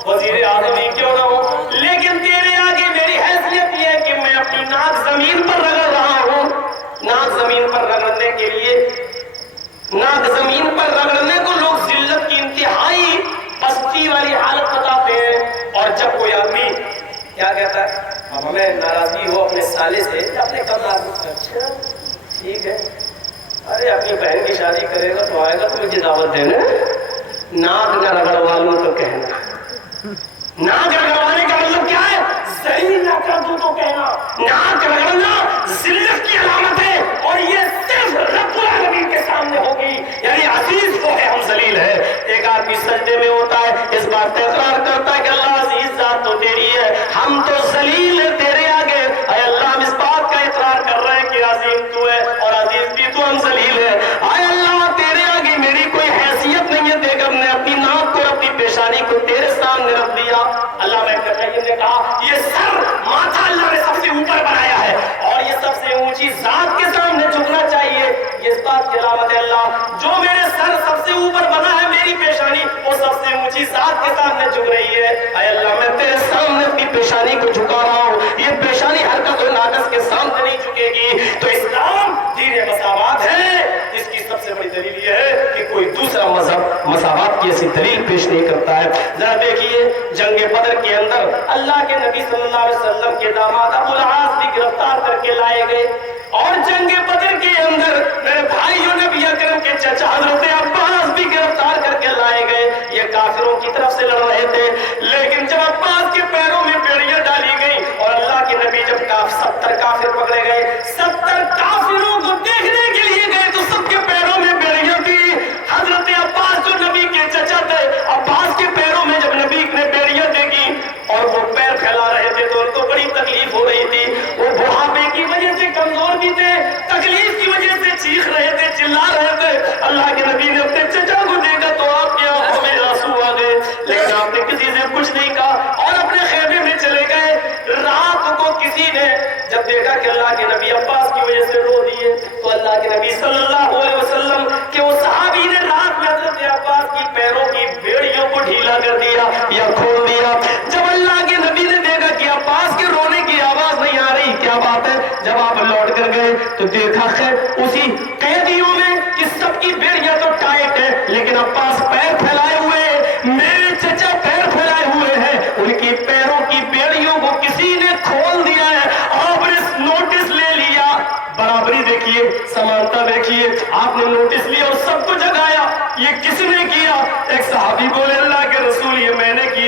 وزیر اعظمی کیوں نہ ہو، لیکن تیرے آگے میری حیثیت یہ ہے کہ میں اپنی ناک زمین پر رگڑ رہا ہوں. ناک زمین پر رگڑنے کے لیے، ناک زمین پر رگڑنے کو لوگ ذلت کی انتہائی پستی والی حالت بتاتے ہیں. اور جب کوئی آدمی کیا کہتا ہے، اب ہمیں ناراضگی ہو اپنے سالے سے، اپنے کم آدمی سے، اچھا ٹھیک ہے، ارے اپنی بہن کی شادی کرے گا تو آئے گا تو مجھے دعوت دینا. ناک نہ رگڑوا لوں تو کہنا. ناک رگڑوانے کا مطلب کیا ہے؟ ذلیل نہ کر دوں تو کہنا. ناک رگڑنا ذلت کی علامت ہے اور یہ صرف رب العالمین کے سامنے ہوگی. یعنی عزیز وہ ہے، ہم ذلیل ہے. ایک آدمی سجدے میں ہوتا ہے، اس بات پہ اقرار کرتا ہے کہ اللہ عزیز ذات تو تیری ہے، ہم تو ذلیل ہیں تیرے آگے. اے اللہ ہم اس بات کا اقرار کر رہے ہیں کہ عظیم تو ہے اور عزیز بھی تو، ہم ذلیل ہیں. اے اللہ تیرے آگے میری کوئی حیثیت نہیں ہے، دیکھ ہم نے اپنی ناک کو اپنی پیشانی کو تیرے سامنے رکھ دیا. اللہ نے کہا یہ سر ماتھا اللہ نے سب سے اوپر بنایا ہے اور یہ سب سے اونچی ذات کے سامنے جھکنا چاہیے. یہ اس بات کی علامت ہے اللہ جو میرے سر سب سے اوپر بنا ہے، میری پیشانی وہ سب سے اونچی ذات کے سامنے جھک رہی ہے. اے اللہ میں تیرے سامنے اپنی پیشانی کو جھکا رہا ہوں، یہ پیشانی حرکت و ناقص کے سامنے نہیں جھکے گی. تو اسلام دین مساوات ہے. اس کی سب سے بڑی دلیل یہ ہے کہ کوئی دوسرا مذہب مساوات کی ایسی دلیل پیش نہیں کرتا ہے. ذرا دیکھیے جنگ بدر کے اندر اللہ کے نبی صلی اللہ علیہ وسلم کے داماد ابو العاص بھی گرفتار کر کے لائے گئے اور جنگ بدر کے اندر میرے بھائیوں نبی اکرم کے چچا حضرت عباس بھی گرفتار کر کے لائے گئے. یہ کافروں کی طرف سے لڑ رہے تھے، لیکن جب عباس کے پیروں میں بیڑیاں ڈالی گئی اور اللہ کے نبی جب 70 کافر پکڑے گئے، 70 کافروں کو دیکھنے کے لیے گئے تو سب کے پیروں میں بیڑیاں تھی. حضرت عباس جو نبی کے چچا تھے، عباس کے پیروں میں جب نبی نے بیڑیاں دیکھی اور وہ پیر پھیلا رہے تھے تو ان کو بڑی تکلیف ہو رہی تھی. وہ بڑھاپے کی وجہ سے کمزور بھی تھے، تکلیف کی وجہ سے چیخ رہے تھے، چلا رہے تھے. اللہ کے نبی نے اپنے چچا کو دیکھا تو آپ کے آنکھوں میں آنسو آ گئے، لیکن آپ نے کسی سے کچھ نہیں کہا اور اپنے خیمے میں چلے گئے. رات کو کسی نے جب دیکھا کہ اللہ کے نبی عباس کی وجہ سے رو دیے تو اللہ کے نبی صلی اللہ علیہ وسلم کے وہ صحابی نے رات میں حضرت عباس کی پیروں کی بیڑیوں کو ڈھیلا کر دیا یا کھول دیا. جب اللہ کے نبی نے دیکھا کہ عباس کے رونے کی آواز نہیں آ رہی، کیا بات ہے، جب آپ لوٹ کر گئے تو دیکھا خیر اسی قیدیوں میں کہ سب کی بیڑیاں تو ٹائٹ ہے لیکن عباس پیر پھیلائے ہوئے ہیں، میرے چچا پیر پھیلائے ہوئے ہیں، ان کی پیروں کی بیڑیوں کو کسی نے کھول دیا ہے. آپ نے نوٹس لے لیا. برابری دیکھیے، سمانتا دیکھیے، آپ نے نوٹس لیا اور سب کو جگایا. یہ کس نے کیا؟ ایک صحابی بولے اللہ کے رسول یہ میں نے کیا.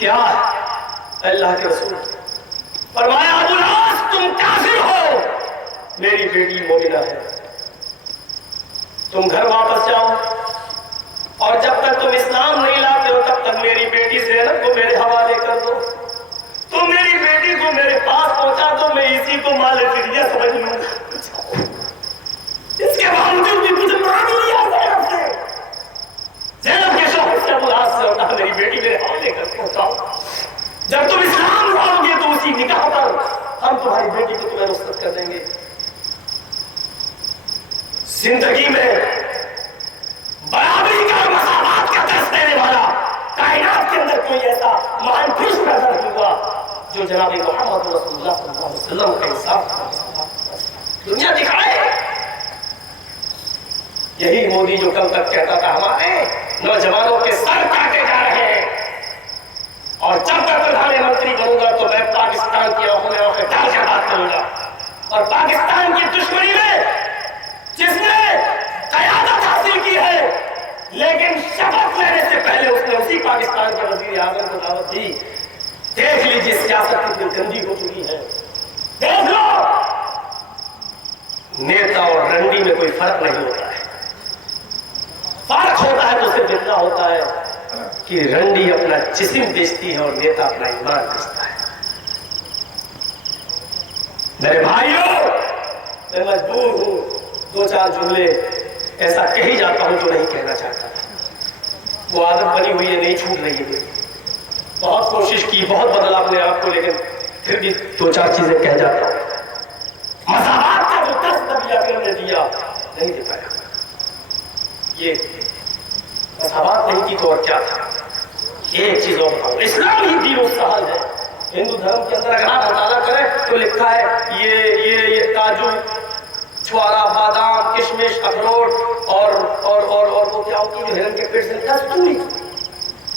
کیا اللہ کے رسول فرمایا ابو العاص تم کافر ہو، میری بیٹی مومنہ ہے، تم گھر واپس جاؤ اور جب تک تم اسلام نہیں لاتے ہو تب تک میری بیٹی زینب کو میرے حوالے کر دو، تم میری بیٹی کو میرے پاس پہنچا دو، میں اسی کو مال فدیہ سمجھ لوں گا۔ اس کے باوجود بھی مجھے مان لیا زینب سے، زینب کے شوہر سے ابو العاص سے ہوتا میری بیٹی میرے حوالے کر پہنچاؤ، جب تم اسلام لاؤ گے تو اسی نکاح پر ہم تمہاری بیٹی کو تمہیں رخصت کر دیں گے۔ زندگی میں برابری کا اور مساوات کا درس دینے والا کائنات کے اندر کوئی ایسا مہان پروش پیدا نہیں ہوا جو جناب محمد رسول اللہ صلی اللہ علیہ وسلم کا انصاف دنیا دکھائے۔ یہی مودی جو کل تک کہتا تھا ہمارے نوجوانوں کے سر کاٹے جا رہے ہیں اور جب میں پردھان منتری بنوں گا تو میں پاکستان کی آنکھوں میں آنکھیں ڈال کر بات کروں گا، اور پاکستان کی دشمنی میں جس نے قیادت حاصل کی ہے لیکن شپث لینے سے پہلے اس نے اسی پاکستان کے وزیر اعظم کو دعوت دی، دیکھ لیجیے سیاست کتنی گندی ہو چکی ہے، دیکھ لو نیتا اور رنڈی میں کوئی فرق نہیں ہوتا ہے، فرق ہوتا ہے تو صرف اتنا ہوتا ہے کہ رنڈی اپنا جسم بیچتی ہے اور نیتا اپنا ایمان بیچتا ہے۔ میرے بھائیوں میں مجبور ہوں دو چار جملے ایسا کہی جاتا ہوں جو نہیں کہنا چاہتا، وہ عادت بنی ہوئی ہے نہیں چھوٹ رہی ہے، بہت کوشش کی بہت بدلا اپنے آپ کو لیکن پھر بھی دو چار چیزیں کہہ جاتا ہوں۔ مساوات کا جو درس نبی اکرم نے دیا نہیں دے پایا، یہ مساوات نہیں کی تو اور کیا تھا؟ ایک چیز اور بتاؤں، اسلام ہی دین السہل ہے۔ ہندو دھرم کے اندر اگر آپ مطالعہ کریں تو لکھا ہے یہ کاجو چھوارا بادام کشمش اخروٹ اور وہ کیا ہوتی ہے جو ہرن کے پیٹ سے کستوری،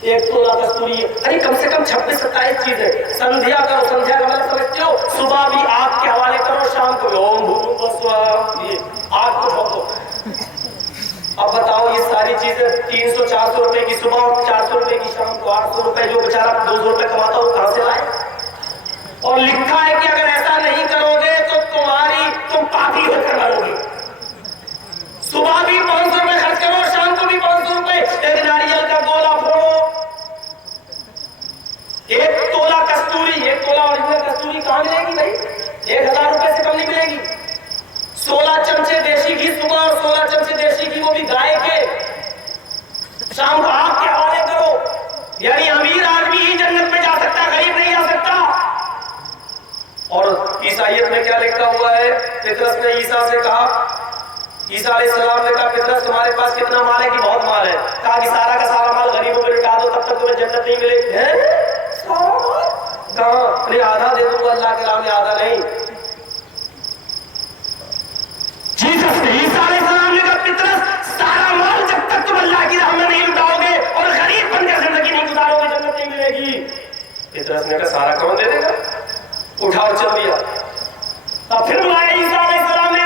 ایک تولہ کستوری، ارے کم سے کم 26-27 چیزیں۔ سندھیا کرو، سندھیا کا مطلب سمجھتے ہو؟ صبح بھی آگ کے حوالے کرو، شام کو اوم بھوسوا، یہ آگ کو ٹھوکو۔ اب بتاؤ یہ ساری چیزیں 300-400 روپے کی صبح اور 400 روپے کی شام کو، 800 روپے جو بیچارہ 200 روپے کماتا وہ کہاں سے لائے؟ اور لکھا ہے کہ اگر ایسا نہیں کرو گے تو تم پاپی ہو کر مرو گے۔ صبح بھی 500 روپے خرچ کرو، شام کو بھی 500 روپے، ایک ناریل کا گولا پھوڑو، ایک تولا کستوری، ایک تولا اوریجنل کستوری کہاں ملے گی بھائی؟ 1000 روپے سے کم نہیں ملے گی۔ 16 چمچے دیسی گھی صبح اور 16 چمچے دیسی گھی وہ بھی گائے کے، شام کو آگ کے حوالے کرو۔ یعنی امیر آدمی ہی جنت میں جا سکتا، غریب نہیں جا سکتا۔ اور عیسائیت میں کیا لکھا ہوا ہے؟ پطرس نے عیسیٰ سے کہا، عیسیٰ علیہ السلام نے کہا پطرس تمہارے پاس کتنا مال ہے؟ کہ بہت مال ہے۔ کہا کہ سارا کا سارا مال غریبوں میں لٹا دو تب تک تمہیں جنت نہیں ملے گی۔ سارا مال کہاں؟ ارے آدھا دے دوں گا اللہ کے نام میں، آدھا نہیں۔ عیسیٰ علیہ السلام نے کہا پطرس سارا مال جب تک تم اللہ کی راہ میں نہیں لٹاؤ گے اور غریب بن کر زندگی نہیں گزارو گے جنت نہیں ملے گی۔ پطرس نے کہا سارا کون دے دے گا؟ اٹھا اور چل دیا۔ اب پھر بلایا عیسیٰ علیہ السلام نے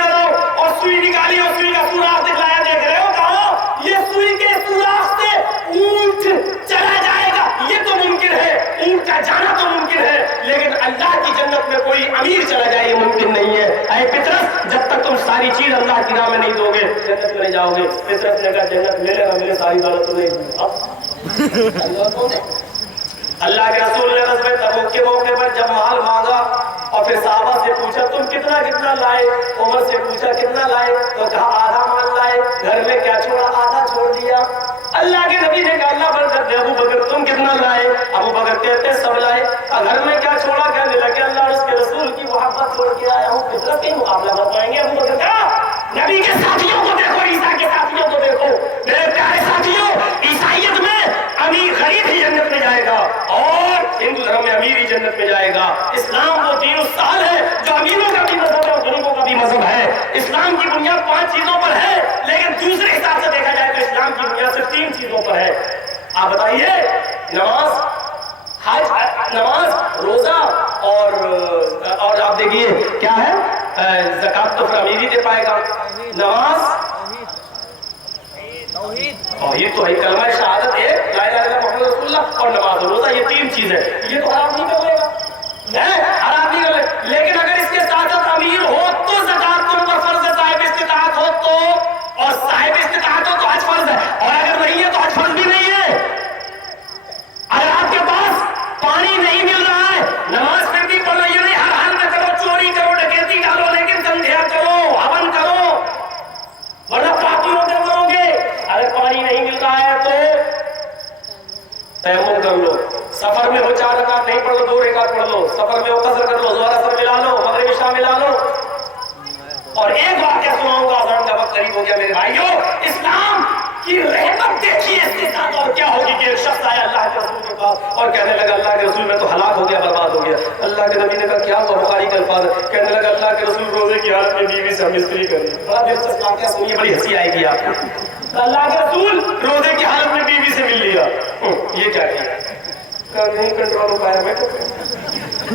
اور سوئی نکالی اور سوئی کا سوراخ دکھلایا، دیکھ رہے ہو کہا یہ سوئی کے سوراخ سے اونٹ چلا جائے گا، یہ تو ممکن ہے، اونٹ کا جانا تو ممکن ہے، لیکن اللہ کی جنت میں کوئی امیر چلا جائے یہ ممکن نہیں ہے۔ اے پطرس جب تک تم ساری چیز اللہ کی راہ میں نہیں دو گے جنت میں نہیں جاؤ گے۔ پطرس نے کہا جنت ملے گا، میرے ساری دولت تو نہیں۔ اللہ کے رسول نے غزوہ تبوک کے موقع پر جب مال مانگا اور پھر صحابہ سے پوچھا تم کتنا لائے، عمر سے پوچھا کتنا لائے، تو کہا آدھا مال لائے، گھر میں کیا چھوڑا؟ آدھا چھوڑ دیا۔ اللہ کے نبی نے کہا اللہ برکت دے، ابو بکر تم کتنا لائے؟ ابو بکر کہتے سب لائے۔ گھر میں کیا چھوڑا؟ کہنے لگے اللہ اور اس کے رسول کی محبت چھوڑ کے آیا ہوں۔ فطرت ہی مقابلہ کر پائیں گے؟ ابو بکر کہا نبی کے ساتھیوں کو دیکھو، عیسیٰ کے ساتھیوں کو دیکھو، میرے پیارے ساتھیوں، عیسائیت میں امیر غریب ہی جنت میں جائے گا اور ہندو دھرم میں امیر ہی جنت میں جائے گا۔ اسلام وہ دین السہل ہے جو امیروں کا بھی مذہب ہے اور غریبوں کا بھی مذہب ہے۔ اسلام کی بنیاد 5 چیزوں پر ہے، لیکن دوسرے حساب سے دیکھا جائے تو اسلام کی بنیاد صرف 3 چیزوں پر ہے۔ آپ بتائیے، نماز، حج، نماز، روزہ اور آپ دیکھیے کیا ہے، زکات تو پھر امیر ہی دے پائے گا۔ نماز، توحید تو ہے، کلمہ شہادت ہے، لا الہ الا اللہ محمد رسول اللہ، اور نماز و روزہ، یہ تین چیزیں یہ تو حرام نہیں کر لے گا، حرام نہیں کر لے، لیکن اگر اس کے ساتھ امیر ہو تو زکات تم پر فرض ہے، صاحب استطاعت ہو تو، اور صاحب استطاعت ہو تو حج فرض ہے، اور اگر نہیں ہے تو حج فرض بھی نہیں ہے۔ اگر آپ کے پاس پانی نہیں مل رہا ہے، نماز پھر بھی پڑھو، یہ نہیں ہر حال میں کرو، چوری کرو، ڈکیتی کرو، لیکن سندھیا کرو، ہون کرو، ورنہ پاپی ہو کر مرو گے۔ اگر پانی نہیں مل رہا ہے تو تیمم کر لو، سفر میں ہو 4 رکعت نہیں پڑھ لو، 2 رکعت پڑھ لو، سفر میں ہو قصر کر لو، ظہر اثر ملا لو، مغرب عشاء ملا لو۔ اور ایک واقعہ سناؤں گا، اذان کا وقت قریب ہو گیا میرے بھائیو، اسلام کی رحمت دیکھیے اس کے ساتھ اور کیا ہوگی کہ ایک شخص آیا اللہ کے رسول کے پاس اور کہنے لگا اللہ کے رسول میں تو ہلاک ہو گیا، برباد ہو گیا۔ اللہ کے نبی نے کہا کیا ہوا؟ بخاری کے الفاظ ہے، کہنے لگا اللہ کے رسول روزے کی حالت میں بیوی سے ہم استری کر رہے ہیں۔ بڑا دلچسپ واقعہ سنیے، بڑی ہنسی آئے گی آپ کو۔ اللہ کے رسول روزے کی حالت میں بیوی سے مل لیا، یہ کیا کیا؟ کہا نہیں کنٹرول ہو پایا میں تو۔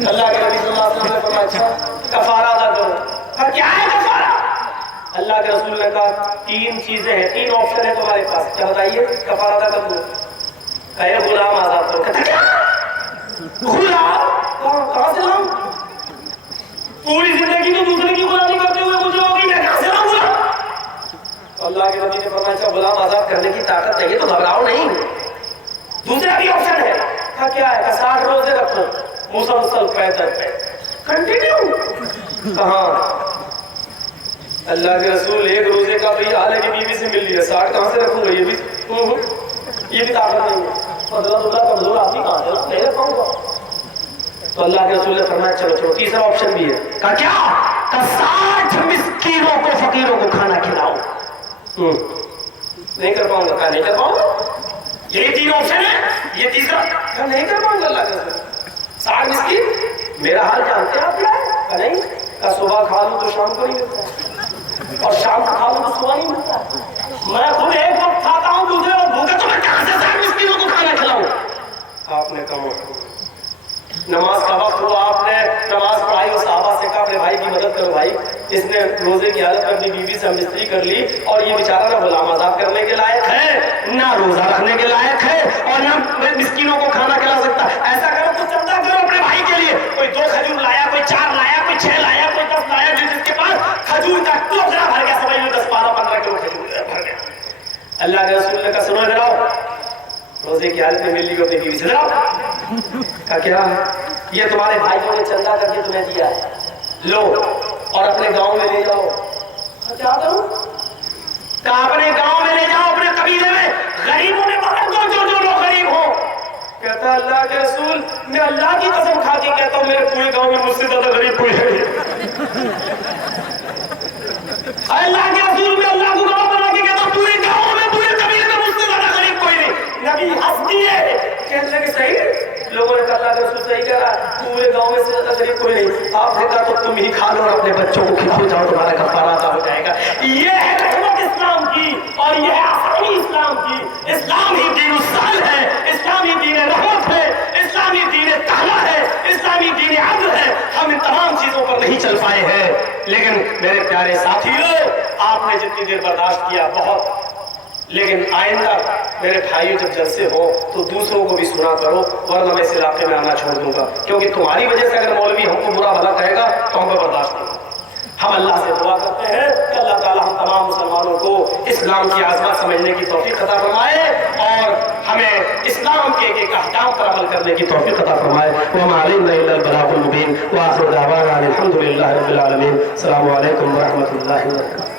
اللہ کے نبی صلی اللہ علیہ وسلم نے فرمایا اچھا کفارہ ادا کرو۔ کہا کیا ہے کفارہ؟ اللہ کے رسول نے کہا 3 چیزیں ہیں، 3 آپشن ہیں تمہارے پاس، کیا بتائیے؟ کفارہ ادا کر دو۔ کہے غلام آزاد کرو۔ کہتا کیا غلام؟ کہاں سے لاؤں؟ پوری زندگی تو دوسرے کی غلامی کرتے ہوئے گزرے ہوگی، میں کہاں سے لاؤں غلام؟ اللہ کے نبی نے فرمایا اچھا غلام آزاد کرنے کی طاقت چاہیے تو گھبراؤ نہیں، دوسرا بھی آپشن ہے۔ کہا کیا ہے؟ 60 روزے رکھو مسلسل پے در پے کنٹینیو۔ کہاں؟ اللہ کے رسول 1 روزے کا تو یہ حال ہے کہ بیوی سے مل لیا، 60 کہاں سے رکھوں گا؟ یہ بھی طاقت نہیں ہے، فضلت اللہ کمزور آدمی کہاں سے نہیں رکھ پاؤں گا۔ تو اللہ کے رسول نے فرمایا چلو چلو تیسرا آپشن بھی ہے۔ کہا کیا؟ کہ 60 مسکینوں کو فقیروں کو کھانا کھلاؤ۔ نہیں کر پاؤں گا۔ کہا نہیں کر پاؤں گا، یہی 3 آپشن ہے، یہ تیسرا کہا نہیں کر پاؤں گا۔ اللہ کے رسول 60 مسکین میرا حال جانتے ہیں آپ کیا ہے؟ کہا نہیں۔ کہا صبح کھا لوں تو شام کو نہیں ملتا، اور شام کو کھا لوں تو صبح نہیں ملتا، میں خود ایک وقت کھاتا ہوں دوسرے وقت بھوکا، تو میں کہاں سے 60 مسکینوں کو کھانا کھلاؤں؟ آپ نے کہا نماز کا وقت ہوا، آپ نے نماز پڑھائی اور صحابہ سے کہا اپنے بھائی کی مدد کرو، بھائی اس نے روزے کی حالت میں اپنی بیوی سے ہم استری کر لی، اور یہ بیچارہ نہ غلام آزاد کرنے کے لائق ہے، نہ روزہ رکھنے کے لائق ہے، اور نہ مسکینوں کو کھانا کھلا سکتا۔ ایسا کرو کچھ چندہ کرو اپنے بھائی کے لیے، کوئی 2 کھجور لایا، کوئی 4 لایا، کوئی 6 لایا، کوئی 10 لایا، جس کے پاس کھجور کا ٹوکرا بھر گیا، سمجھ لو 10 12 15 کلو کھجور بھر گیا۔ اللہ کے رسول نے کہا سنو ذرا، روزے کی حالت میں مل لی اپنی بیوی سے، ذرا کہا کیا یہ تمہارے بھائیوں نے چندہ کر کے تمہیں دیا ہے، لو اور اپنے گاؤں میں لے جاؤ۔ کیا کروں؟ کہا اپنے گاؤں میں لے جاؤ، اپنے قبیلے میں غریبوں میں بانٹ دو، جو لوگ غریب ہوں۔ کہتا اللہ کے رسول میں اللہ کی قسم کھا کے کہتا ہوں میرے پورے گاؤں میں مجھ سے زیادہ غریب کوئی ہے نہیں۔ اللہ کے رسول میں اللہ کو گواہ بنا کے کہتا ہوں پورے گاؤں میں پورے قبیلے میں مجھ سے زیادہ غریب کوئی نہیں۔ نبی ہنس دیے، کہنے لگے صحیح، لوگوں نے کہا اللہ کے رسول صحیح کہہ رہا ہے، پورے گاؤں میں سے زیادہ غریب کوئی نہیں۔ آپ نے کہا تو تم ہی کھا لو اور اپنے بچوں کو کھلاؤ، جاؤ تمہارا کفارہ ادا ہو جائے گا۔ یہ ہے رحمت اسلام کی، اور یہ ہے آسانی اسلام کی۔ اسلام ہی دین السہل ہے، اسلامی دین رحمت ہے، اسلامی دین تہلا ہے، اسلامی دین عدل ہے۔ ہم ان تمام چیزوں پر نہیں چل پائے ہیں، لیکن میرے پیارے ساتھیوں آپ نے جتنی دیر برداشت کیا بہت، لیکن آئندہ میرے بھائیوں جب جلسے ہو تو دوسروں کو بھی سنا کرو، ورنہ میں اس علاقے میں آنا چھوڑ دوں گا، کیونکہ تمہاری وجہ سے اگر مولوی ہم کو برا بھلا کہے گا تو ہم کو برداشت نہیں۔ ہم اللہ سے دعا کرتے ہیں کہ اللہ تعالیٰ ہم تمام مسلمانوں کو اسلام کی عظمت سمجھنے کی توفیق عطا فرمائے، اور ہمیں اسلام کے ایک احکام پر عمل کرنے کی توفیق عطا فرمائے۔ وما علینا الا البلاغ المبین، وآخر دعوانا الحمد للہ رب العالمین۔ السلام علیکم ورحمۃ اللہ وبرکاتہ۔